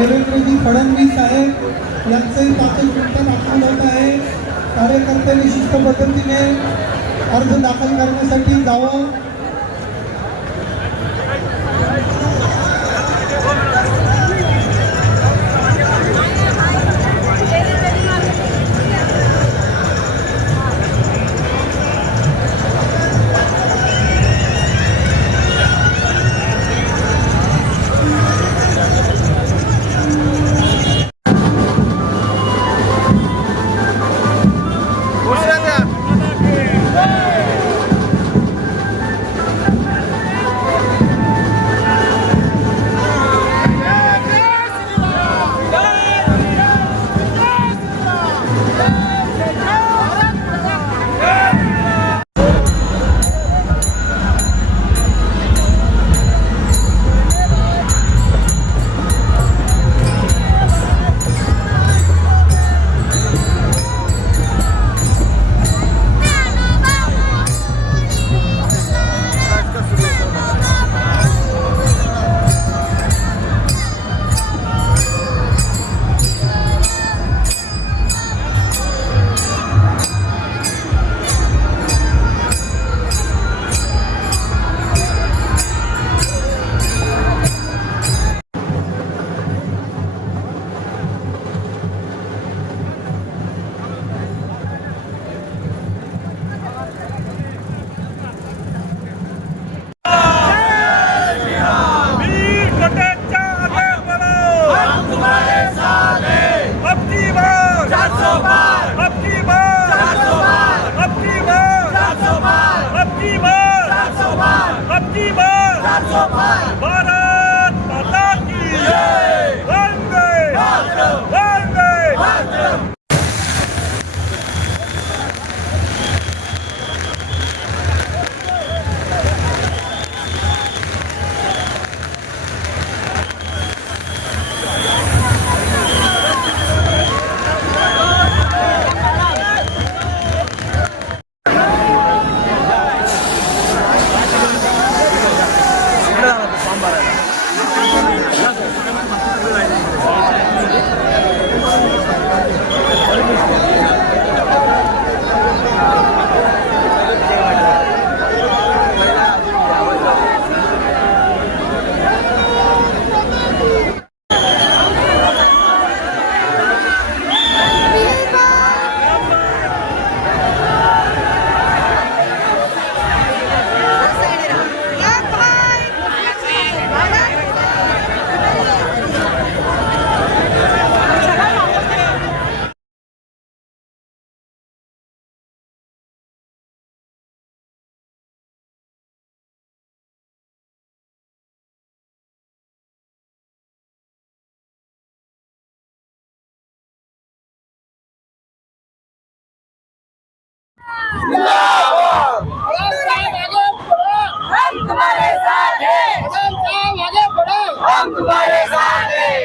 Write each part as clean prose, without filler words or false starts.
देवेंद्रजी फडणवीस साहेब यांचंही 5 मिनिटं दाखल होत आहे। कार्यकर्त्यांनी शिस्त पद्धतीने अर्ज दाखल करण्यासाठी जावं। भारत माता की जय। वंदे मातरम, वंदे मातरम। हम तुम्हारे साथ हैं, हम तुम्हारे साथ हैं।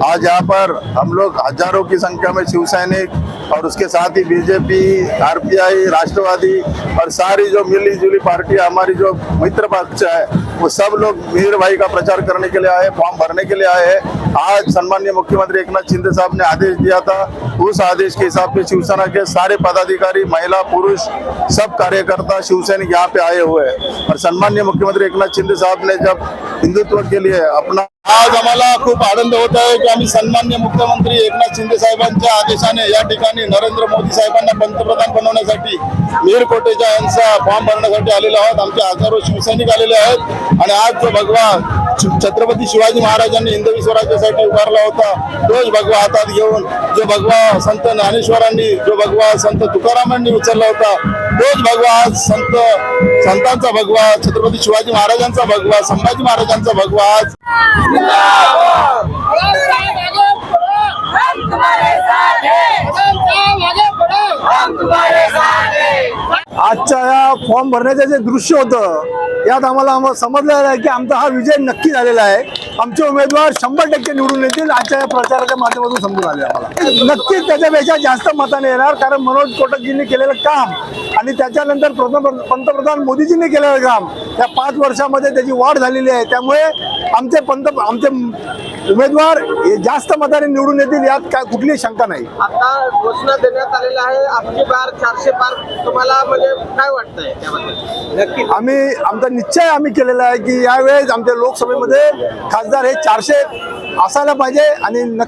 आज यहाँ पर हम लोग हजारों की संख्या में शिव सैनिक और उसके साथ ही बीजेपी, आरपीआई, राष्ट्रवादी और सारी जो मिली जुली पार्टियां हमारी जो मित्र पक्ष है वो सब लोग मीर भाई का प्रचार करने के लिए आए, फॉर्म भरने के लिए आए हैं। आज सम्माननीय मुख्यमंत्री एकनाथ शिंदे साहब ने आदेश दिया था, उस आदेश के हिसाब से शिवसेना के सारे पदाधिकारी, महिला, पुरुष, सब कार्यकर्ता शिवसैनिक यहाँ पे आए हुए हैं। और सम्माननीय मुख्यमंत्री एकनाथ शिंदे साहब ने जब हिंदुत्व के लिए अपना आज आम्हाला खूप आनंद होत आहे की आम्ही सन्माननीय मुख्यमंत्री एकनाथ शिंदे साहेबांच्या आदेशाने या ठिकाणी नरेंद्र मोदी साहेबांना पंतप्रधान बनवण्यासाठी मीरकोटेच्या यांचा फॉर्म भरण्यासाठी आलेलो आहोत। आमचे हजारो शिवसैनिक आलेले आहेत आणि आज जो भगवा छत्रपती शिवाजी महाराजांनी हिंदवी स्वराज्यासाठी उभारला होता तोच भगवा हातात घेऊन, जो भगवा संत ज्ञानेश्वरांनी, जो भगवा संत तुकारामांनी उचलला होता तोच भगवा आज संतांचा भगवा, छत्रपती शिवाजी महाराजांचा भगवा, संभाजी महाराजांचा भगवा आज हम तुम्हारे साथ हैं, हम तुम्हारे साथ हैं। आजच्या या फॉर्म भरण्याचं जे दृश्य होतं यात आम्हाला समजलं आहे की आमचा हा विजय नक्की झालेला आहे। आमचे उमेदवार 100% निवडून येतील आजच्या या प्रचाराच्या माध्यमातून समजून आले आम्हाला। नक्कीच त्याच्यापेक्षा जास्त मताने येणार, कारण मनोज कोटकजींनी केलेलं काम आणि त्याच्यानंतर पंतप्रधान मोदीजींनी केलेलं काम या 5 वर्षामध्ये त्याची वाढ झालेली आहे। त्यामुळे आमचे उमेदवार हे जास्त मताने निवडून येतील यात काय कुठलीही शंका नाही। आता घोषणा देण्यात आलेला आहे आपकी बार 400 पार, तुम्हाला म्हणजे काय वाटतंय त्याबद्दल? नक्की आमचा निश्चय आम्ही केलेला आहे की यावेळेस आमच्या लोकसभेमध्ये खासदार हे 400 असायला पाहिजे आणि